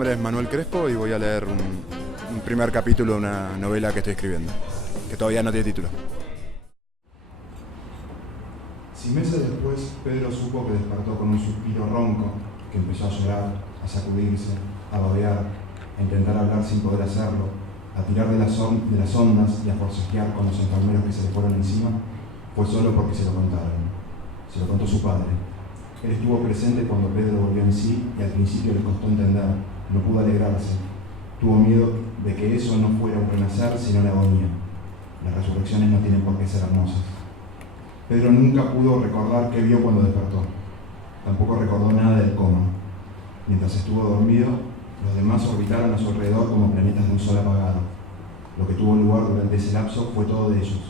nombre es Manuel Crespo y voy a leer un primer capítulo de una novela que estoy escribiendo, que todavía no tiene título. Si meses después Pedro supo que despertó con un suspiro ronco, que empezó a llorar, a sacudirse, a babear, a intentar hablar sin poder hacerlo, a tirar de las ondas y a forcejear con los enfermeros que se le fueron encima, fue solo porque se lo contaron. Se lo contó su padre. Él estuvo presente cuando Pedro volvió en sí y al principio le costó entender, no pudo alegrarse. Tuvo miedo de que eso no fuera un renacer, sino la agonía. Las resurrecciones no tienen por qué ser hermosas. Pedro nunca pudo recordar qué vio cuando despertó. Tampoco recordó nada del coma. Mientras estuvo dormido, los demás orbitaron a su alrededor como planetas de un sol apagado. Lo que tuvo lugar durante ese lapso fue todo de ellos.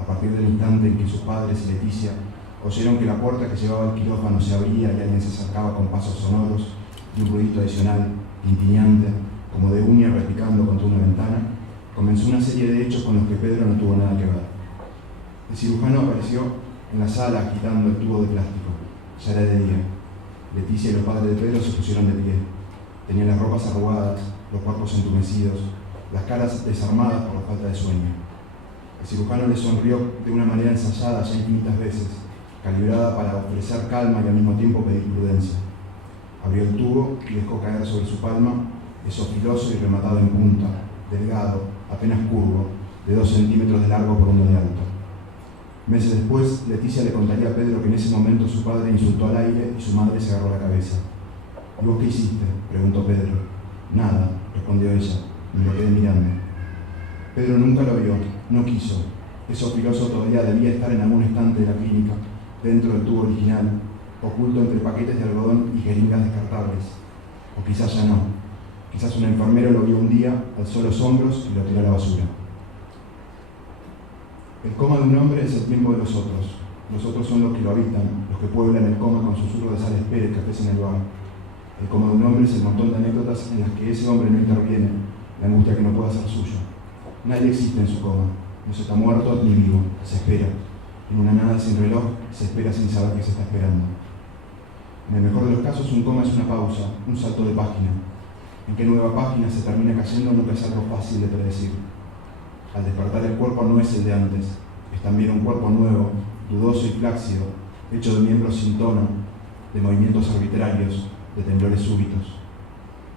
A partir del instante en que sus padres y Leticia oyeron que la puerta que llevaba al quirófano se abría y alguien se acercaba con pasos sonoros y un ruidito adicional, tintineante, como de uña replicando contra una ventana, comenzó una serie de hechos con los que Pedro no tuvo nada que ver. El cirujano apareció en la sala agitando el tubo de plástico. Ya era de día. Leticia y los padres de Pedro se pusieron de pie. Tenían las ropas arrugadas, los cuerpos entumecidos, las caras desarmadas por la falta de sueño. El cirujano les sonrió de una manera ensayada ya infinitas veces, calibrada para ofrecer calma y al mismo tiempo pedir prudencia. Abrió el tubo y dejó caer sobre su palma, eso filoso y rematado en punta, delgado, apenas curvo, de 2 centímetros de largo por 1 de alto. Meses después, Leticia le contaría a Pedro que en ese momento su padre insultó al aire y su madre se agarró la cabeza. ¿Y vos qué hiciste?, preguntó Pedro. Nada, respondió ella, me lo quedé mirando. Pedro nunca lo vio, no quiso. Eso filoso todavía debía estar en algún estante de la clínica, dentro del tubo original, oculto entre paquetes de algodón y jeringas descartables. O quizás ya no. Quizás un enfermero lo vio un día, alzó los hombros y lo tiró a la basura. El coma de un hombre es el tiempo de los otros. Los otros son los que lo habitan, los que pueblan el coma con susurros de Sales Pérez que ofrecen el bar. El coma de un hombre es el montón de anécdotas en las que ese hombre no interviene, la angustia que no pueda ser suya. Nadie existe en su coma. No se está muerto ni vivo, se espera. En una nada sin reloj, se espera sin saber qué se está esperando. En el mejor de los casos, un coma es una pausa, un salto de página. En qué nueva página se termina cayendo nunca es algo fácil de predecir. Al despertar el cuerpo no es el de antes, es también un cuerpo nuevo, dudoso y flácido, hecho de miembros sin tono, de movimientos arbitrarios, de temblores súbitos.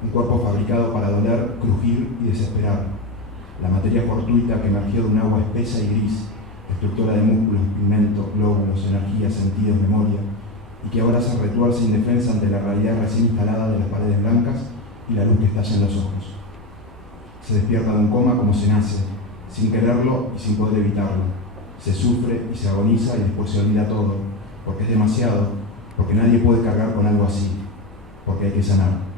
Un cuerpo fabricado para doler, crujir y desesperar. La materia fortuita que emergió de un agua espesa y gris, estructura de músculos, pigmento, glóbulos, energía, sentidos, memoria, y que ahora se retuerce indefensa ante la realidad recién instalada de las paredes blancas y la luz que estalla en los ojos. Se despierta de un coma como se nace, sin quererlo y sin poder evitarlo. Se sufre y se agoniza y después se olvida todo, porque es demasiado, porque nadie puede cargar con algo así, porque hay que sanar.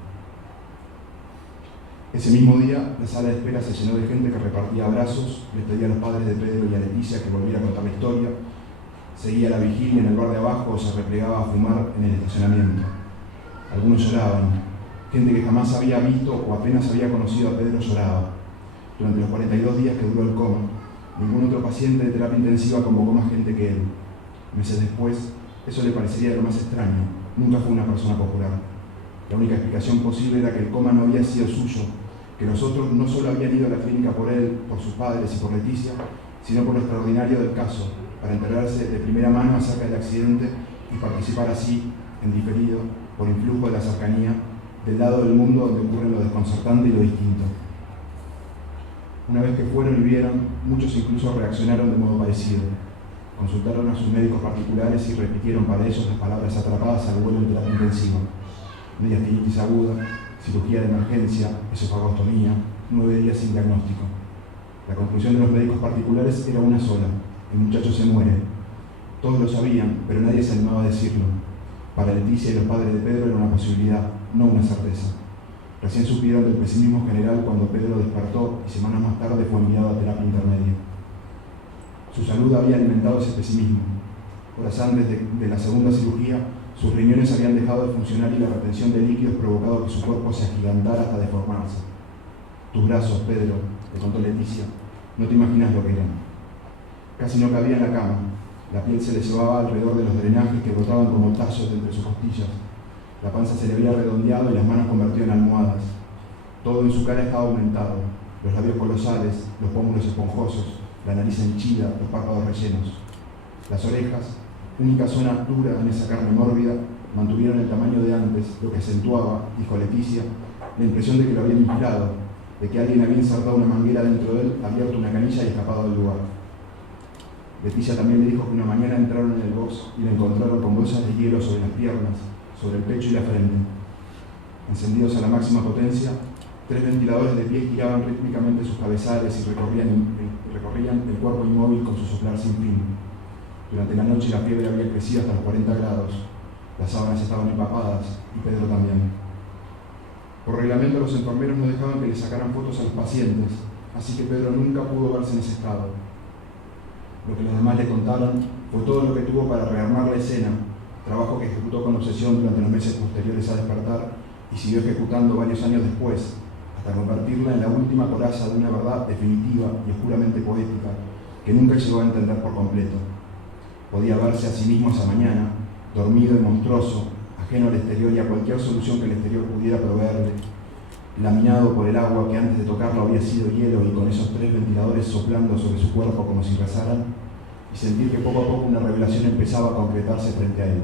Ese mismo día, la sala de espera se llenó de gente que repartía abrazos, les pedía a los padres de Pedro y a Leticia que volviera a contar la historia, seguía la vigilia en el bar de abajo o se replegaba a fumar en el estacionamiento. Algunos lloraban, gente que jamás había visto o apenas había conocido a Pedro lloraba. Durante los 42 días que duró el coma, ningún otro paciente de terapia intensiva convocó más gente que él. Meses después, eso le parecería lo más extraño. Nunca fue una persona popular. La única explicación posible era que el coma no había sido suyo, que los otros no solo habían ido a la clínica por él, por sus padres y por Leticia, sino por lo extraordinario del caso, para enterarse de primera mano acerca del accidente y participar así, en diferido, por influjo de la cercanía, del lado del mundo donde ocurre lo desconcertante y lo distinto. Una vez que fueron y vieron, muchos incluso reaccionaron de modo parecido. Consultaron a sus médicos particulares y repitieron para ellos las palabras atrapadas al vuelo en terapia intensiva. Mediastinitis aguda, cirugía de emergencia, esofagostomía, 9 días sin diagnóstico. La conclusión de los médicos particulares era una sola: el muchacho se muere. Todos lo sabían, pero nadie se animaba a decirlo. Para Leticia y los padres de Pedro era una posibilidad, no una certeza. Recién supieron del pesimismo general cuando Pedro despertó y semanas más tarde fue enviado a terapia intermedia. Su salud había alimentado ese pesimismo. Horas antes de la segunda cirugía, sus riñones habían dejado de funcionar y la retención de líquidos provocado que su cuerpo se agigantara hasta deformarse. Tus brazos, Pedro, le contó Leticia, no te imaginas lo que eran. Casi no cabía en la cama. La piel se le cebaba alrededor de los drenajes que brotaban como tazos de entre sus costillas. La panza se le había redondeado y las manos convertido en almohadas. Todo en su cara estaba aumentado, los labios colosales, los pómulos esponjosos, la nariz henchida, los párpados rellenos. Las orejas, única zona dura en esa carne mórbida, mantuvieron el tamaño de antes, lo que acentuaba, dijo Leticia, la impresión de que lo habían inflado, de que alguien había insertado una manguera dentro de él, abierto una canilla y escapado del lugar. Leticia también le dijo que una mañana entraron en el box y la encontraron con bolsas de hielo sobre las piernas, sobre el pecho y la frente. Encendidos a la máxima potencia, 3 ventiladores de pie giraban rítmicamente sus cabezales y recorrían el cuerpo inmóvil con su soplar sin fin. Durante la noche la fiebre había crecido hasta los 40 grados. Las sábanas estaban empapadas y Pedro también. Por reglamento los enfermeros no dejaban que le sacaran fotos a los pacientes, así que Pedro nunca pudo verse en ese estado. Lo que los demás le contaron fue todo lo que tuvo para rearmar la escena, trabajo que ejecutó con obsesión durante los meses posteriores a despertar y siguió ejecutando varios años después, hasta convertirla en la última coraza de una verdad definitiva y oscuramente poética que nunca llegó a entender por completo. Podía verse a sí mismo esa mañana, dormido y monstruoso, ajeno al exterior y a cualquier solución que el exterior pudiera proveerle, laminado por el agua que antes de tocarlo había sido hielo y con esos 3 ventiladores soplando sobre su cuerpo como si rezaran, y sentir que poco a poco una revelación empezaba a concretarse frente a él.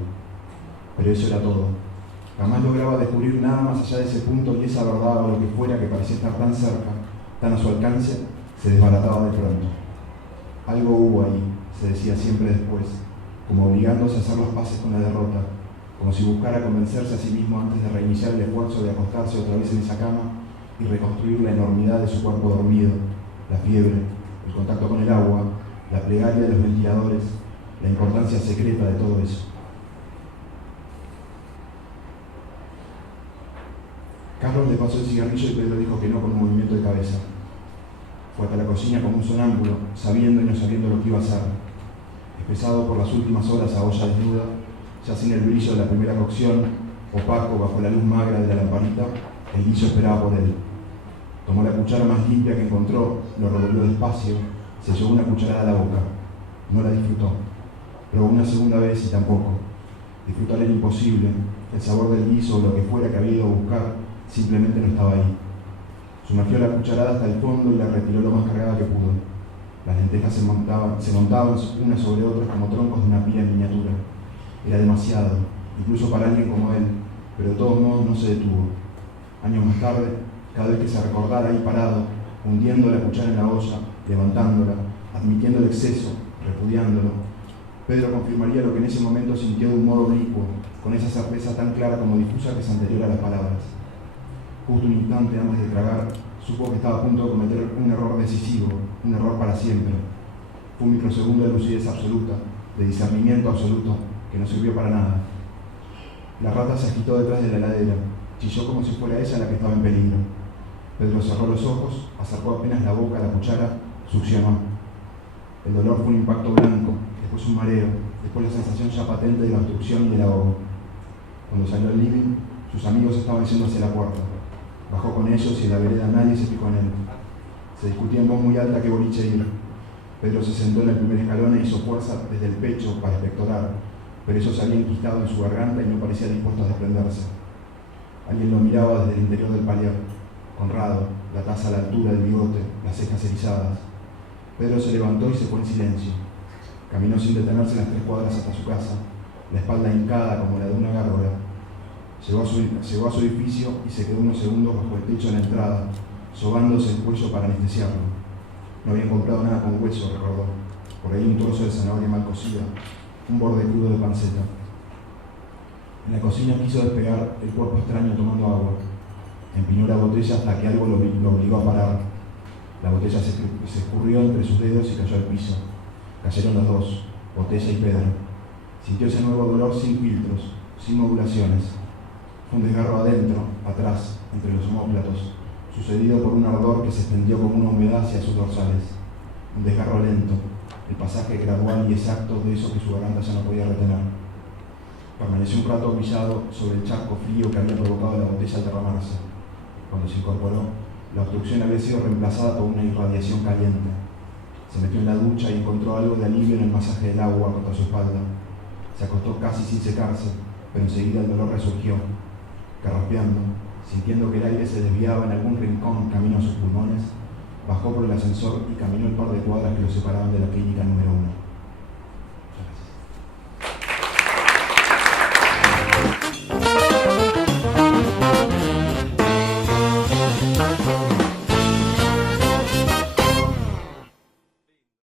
Pero eso era todo. Jamás lograba descubrir nada más allá de ese punto y esa verdad o lo que fuera que parecía estar tan cerca, tan a su alcance, se desbarataba de pronto. Algo hubo ahí, se decía siempre después, como obligándose a hacer las paces con la derrota, como si buscara convencerse a sí mismo antes de reiniciar el esfuerzo de acostarse otra vez en esa cama y reconstruir la enormidad de su cuerpo dormido, la fiebre, el contacto con el agua, la plegaria de los ventiladores, la importancia secreta de todo eso. Carlos le pasó el cigarrillo y Pedro dijo que no con un movimiento de cabeza. Fue hasta la cocina como un sonámbulo, sabiendo y no sabiendo lo que iba a hacer. Espesado por las últimas horas a olla desnuda, ya sin el brillo de la primera cocción, opaco bajo la luz magra de la lamparita, el guiso esperaba por él. Tomó la cuchara más limpia que encontró, lo revolvió despacio, se llevó una cucharada a la boca. No la disfrutó. Probó una segunda vez y tampoco. Disfrutar era imposible. El sabor del guiso o lo que fuera que había ido a buscar simplemente no estaba ahí. Sumergió la cucharada hasta el fondo y la retiró lo más cargada que pudo. Las lentejas se montaban unas sobre otras como troncos de una pila en miniatura. Era demasiado, incluso para alguien como él, pero de todos modos no se detuvo. Años más tarde, cada vez que se recordara ahí parado, hundiendo la cuchara en la olla, levantándola, admitiendo el exceso, repudiándolo, Pedro confirmaría lo que en ese momento sintió de un modo oblicuo, con esa certeza tan clara como difusa que es anterior a las palabras. Justo un instante antes de tragar, supo que estaba a punto de cometer un error decisivo, un error para siempre. Fue un microsegundo de lucidez absoluta, de discernimiento absoluto, que no sirvió para nada. La rata se agitó detrás de la heladera, chilló como si fuera ella la que estaba en peligro. Pedro cerró los ojos, acercó apenas la boca a la cuchara, succionó. El dolor fue un impacto blanco, después un mareo, después la sensación ya patente de la obstrucción y del ahogo. Cuando salió al living, sus amigos estaban yendo hacia la puerta. Bajó con ellos y en la vereda nadie se fijó en él. Se discutía en voz muy alta qué boliche ir. Pedro se sentó en el primer escalón e hizo fuerza desde el pecho para expectorar, pero eso se había enquistado en su garganta y no parecía dispuesto a desprenderse. Alguien lo miraba desde el interior del palier, honrado, la taza a la altura del bigote, las cejas erizadas. Pedro se levantó y se fue en silencio. Caminó sin detenerse las 3 cuadras hasta su casa, la espalda hincada como la de una gárgola. Llegó a su edificio y se quedó unos segundos bajo el techo en la entrada, sobándose el cuello para anestesiarlo. No habían comprado nada con hueso, recordó. Por ahí un trozo de zanahoria mal cocida, un borde crudo de panceta. En la cocina quiso despegar el cuerpo extraño tomando agua. Empiñó la botella hasta que algo lo obligó a parar. La botella se escurrió entre sus dedos y cayó al piso. Cayeron los dos, botella y Pedro. Sintió ese nuevo dolor sin filtros, sin modulaciones. Un desgarro adentro, atrás, entre los omóplatos, sucedido por un ardor que se extendió como una humedad hacia sus dorsales. Un desgarro lento, el pasaje gradual y exacto de eso que su garganta ya no podía retener. Permaneció un rato brillado sobre el charco frío que había provocado la botella al derramarse. Cuando se incorporó, la obstrucción había sido reemplazada por una irradiación caliente. Se metió en la ducha y encontró algo de alivio en el masaje del agua contra su espalda. Se acostó casi sin secarse, pero enseguida el dolor resurgió. Carraspeando, sintiendo que el aire se desviaba en algún rincón camino a sus pulmones, bajó por el ascensor y caminó el par de cuadras que lo separaban de la clínica número 1.